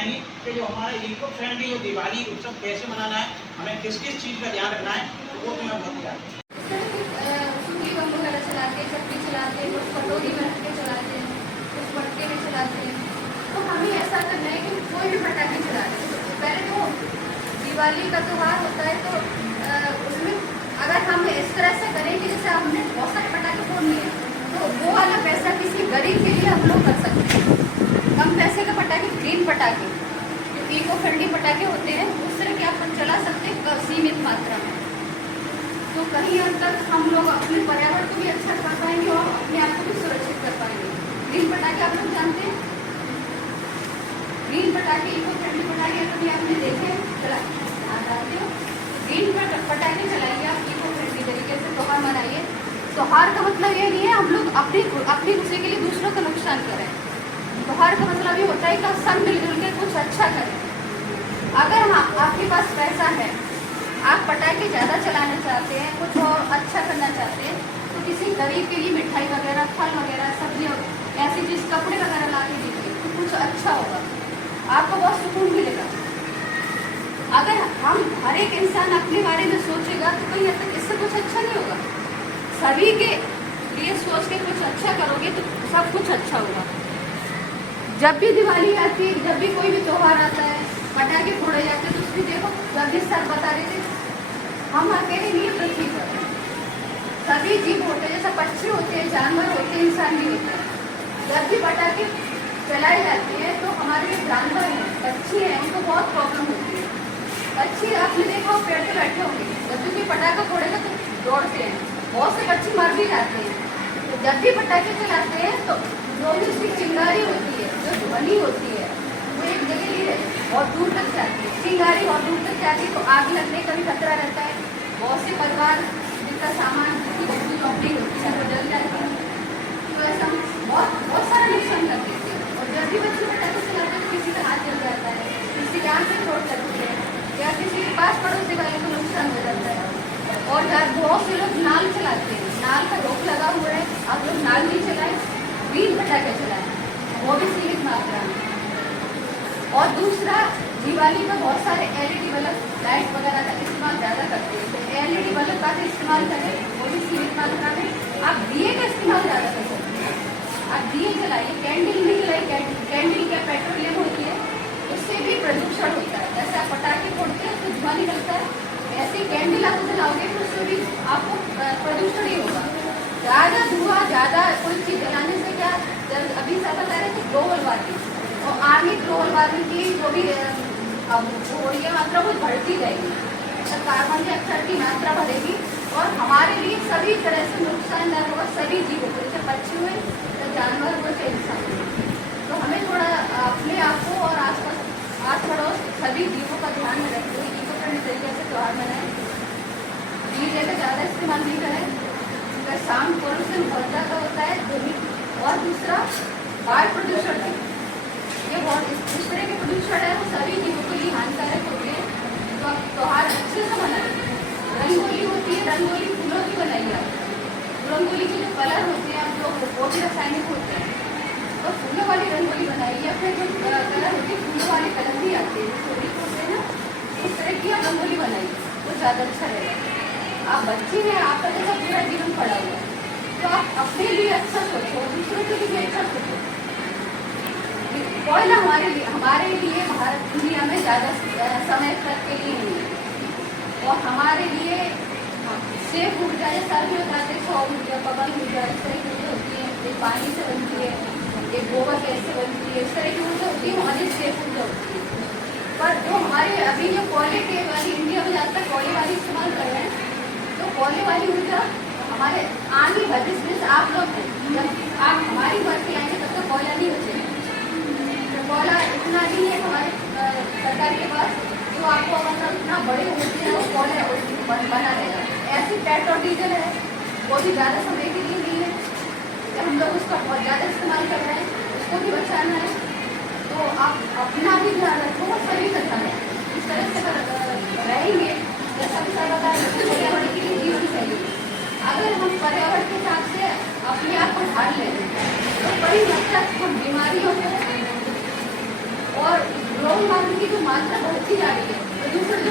बताएंगी कि जो हमारा इको फ्रेंडली जो दिवाली उत्सव कैसे मनाना है, हमें किस किस चीज़ का ध्यान रखना है, तो वो तुम्हें बहुत याद सुतली बम वगैरह चलाते हैं, चक्की चलाते हैं, कुछ कटोरी में रख के चलाते हैं, कुछ मटके में चलाते हैं। तो हमें ऐसा करना है कि कोई भी पटाखे चला रहे। पहले तो दिवाली का त्यौहार होता है तो उसमें अगर हम इस तरह से करें कि जैसे हमने बहुत सारे पटाखे फोड़ने हैं तो वो वाला पैसा किसी गरीब के लिए हम लोग कर सकते हैं। कम पैसे के पटाखे, ग्रीन पटाखे, जो इको फ्रेंडली पटाखे होते हैं उस तरह के आप चला सकते हैं सीमित मात्रा में। तो कहीं हद तक हम लोग अपने पर्यावरण को भी अच्छा कर पाएंगे और अपने आप को भी सुरक्षित कर पाएंगे। ग्रीन पटाखे आप लोग जानते हैं, ग्रीन पटाखे इको फ्रेंडली पटाखे कभी आपने देखे चलाते हो? ग्रीन पटाखे चलाइए आप इको फ्रेंडली तरीके से, त्योहार मनाइए। त्योहार का मतलब ये नहीं है हम लोग अपनी खुशी के लिए दूसरों का नुकसान करें। त्योहार का मतलब ये होता है कि सब मिलजुल के कुछ अच्छा करें। अगर आपके पास पैसा है, आप पटाखे ज़्यादा चलाना चाहते हैं, कुछ और अच्छा करना चाहते हैं, तो किसी गरीब के लिए मिठाई वगैरह, फल वगैरह, सब्जियाँ, ऐसी चीज़, कपड़े वगैरह ला के दीजिए तो कुछ अच्छा होगा, आपको बहुत सुकून मिलेगा। अगर हम हर एक इंसान अपने बारे में सोचेगा तो कहीं हद तक इससे कुछ अच्छा नहीं होगा। सभी के लिए सोच के कुछ अच्छा करोगे तो सब कुछ अच्छा होगा। जब भी दिवाली आती है, जब भी कोई भी त्यौहार आता है, पटाखे फोड़े जाते हैं तो उसकी देखो जल्दी सर बता रहे थे, हम अकेले नहीं पृथ्वी पर सभी जीव होते हैं, जैसे पक्षी होते हैं, जानवर होते हैं, इंसान भी होता है। जब भी पटाखे चलाए जाते हैं तो हमारे जो जानवर हैं, पक्षी हैं, उनको बहुत प्रॉब्लम होती है। पक्षी आपने देखा पेड़ पे बैठे होंगे, जब भी कोई पटाखा फोड़ेगा तो दौड़ते हैं, बहुत से पक्षी मर भी जाते हैं। तो जब भी पटाखे चलाते हैं तो जो भी उसकी चिंगारी होती है, जो ध्वनि होती है, वो एक जगह ही और दूर तक जाती है। चिंगारी और दूर तक जाती है तो आग लगने का भी खतरा रहता है। बहुत से परिवार जिनका सामान की चौपड़ी होती है वो जल जाती है। तो ऐसा बहुत सारा नुकसान कर देते हैं। और जब भी बच्चे पटाखे चलाते हैं तो किसी का हाथ जल जाता है, किसी की आँख में चोट लगती है, या किसी के पास पड़ोसी वाले को नुकसान हो जाता है। और बहुत से लोग नाल चलाते हैं, नाल का रोक लगा हुआ है, आप लोग नाल नहीं चलाएं, ग्रीन पटाखे चलाएं, वो भी सीमित मात्रा में। और दूसरा, दिवाली में बहुत सारे LED बल्ब, लाइट वगैरह का इस्तेमाल ज़्यादा करते हैं, तो LED बल्ब का भी इस्तेमाल करें, वो भी सीमित मात्रा में। आप दिए का इस्तेमाल ज़्यादा कर सकते हैं, आप दिए जलाइए, कैंडल नहीं जलाइए। कैंडल क्या पेट्रोलियम होती है, उससे भी प्रदूषण होता है। जैसे आप पटाखे फोड़ते हैं उससे धुआं निकलता है, ऐसे कैंडल आप जलाओगे तो उससे भी आपको प्रदूषण ही होगा। ज़्यादा धुआं, ज़्यादा कोई चीज़ जलाने से क्या, जब अभी सब बता रहे थे ग्लोबल वार्मिंग, और आगे ग्लोबल वार्मिंग की जो भी अब हो रही है मात्रा वो बढ़ती जाएगी, तो कार्बन डाइऑक्साइड की मात्रा बढ़ेगी और हमारे लिए सभी तरह से नुकसानदायक होगा, सभी जीवों को, जैसे पक्षी हुए, तो जानवर हुए, तो इंसान हुए। तो हमें थोड़ा अपने आप को और आसपास आस पड़ोस सभी जीवों का ध्यान में रखते हुए इको फ्रेंडली तरीके से त्यौहार मनाएं। डीजे का ज़्यादा इस्तेमाल नहीं करें, उनका साउंड पोल्यूशन बहुत ज़्यादा होता है। और दूसरा, वायु प्रदूषण है, ये बहुत इस तरह के प्रदूषण है वो सभी जीवों के लिए हानिकारक होते हैं। तो आप त्यौहार अच्छे से मनाएं। रंगोली होती है, रंगोली फूलों की बनाइए आप। रंगोली के जो कलर होते हैं आप लोग वो भी रासायनिक होते हैं, तो फूलों वाली रंगोली बनाइए। या फिर जो कलर होती है, फूलों वाले कलर भी आते हैं, होते हैं ना, उस तरह की आप रंगोली बनाइए, वो ज़्यादा अच्छा रहेगा। आप बच्चे हैं, आपका जैसा पूरा जीवन पड़ा हुआ है, तो आप अपने लिए अच्छा सोचो, दूसरों के लिए भी अच्छा सोचो। कोयला हमारे लिए भारत दुनिया में ज़्यादा समय तक के लिए नहीं है, और हमारे लिए सेफ ऊर्जा, जैसे सभी बताते हैं, सौर ऊर्जा, पवन ऊर्जा, इस तरह की ऊर्जा होती है, एक पानी से बनती है, एक गोबर गैस से बनती है, इस तरह की ऊर्जा होती है, हमारी सेफ ऊर्जा होती है। पर जो हमारे अभी जो कोयले के वाली इंडिया में ज़्यादातर कोयले वाली इस्तेमाल कर रहे हैं, तो कोयले वाली ऊर्जा हमारे आगे भविष्य में आप लोग, जब आप हमारी भर्ती आएंगे तब तक कोयला नहीं बचेगा। तो कोयला इतना नहीं है हमारे सरकार के पास जो आपको मतलब इतना बड़े होते हैं वो कोयला बना देगा। ऐसी पेट्रोल डीजल है, वो भी ज़्यादा समय के लिए नहीं है, जब हम लोग उसका बहुत ज़्यादा इस्तेमाल कर रहे हैं, उसको भी बचाना है। तो आप अपना भी ध्यान रखो, सभी का ध्यान रखो। इस तरह से रहेंगे, जैसा भी सब बता रहे हैं, पर्यावरण के लिए जीवन शैली। अगर हम पर्यावरण के हिसाब से अपने आप को ढाल लें तो बड़ी हद तक हम बीमारियों को और ग्लोबल वार्मिंग की जो मात्रा बढ़ती जा रही है, प्रदूषण जो